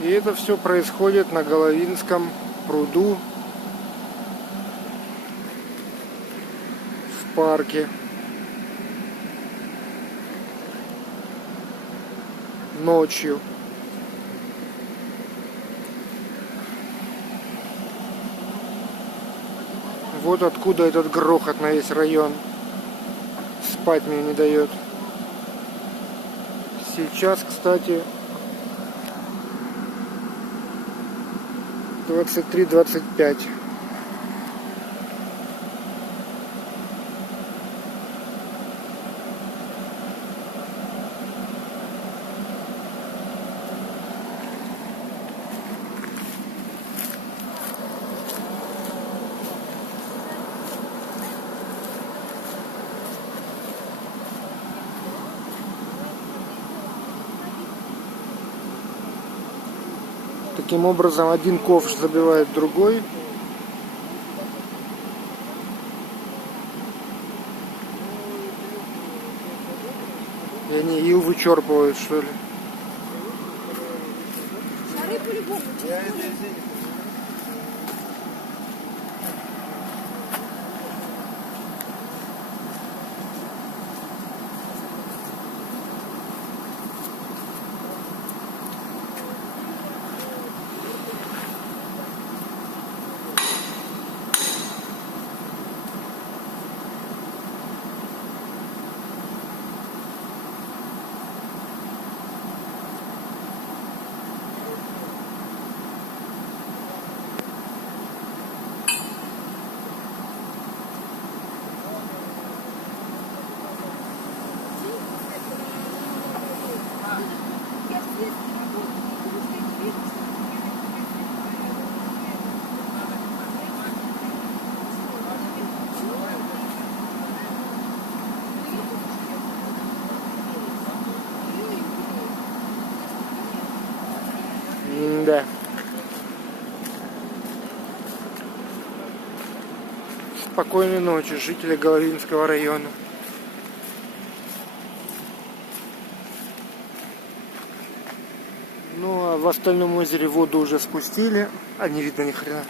И это все происходит на Головинском пруду в парке. Ночью. Вот откуда этот грохот на весь район. Спать мне не дает. Сейчас, кстати, 23:25. Таким образом, один ковш забивает другой. И они ил вычерпывают, что ли. Да. Спокойной ночи, жители Головинского района. Ну а в остальном озере воду уже спустили, а не видно ни хрена.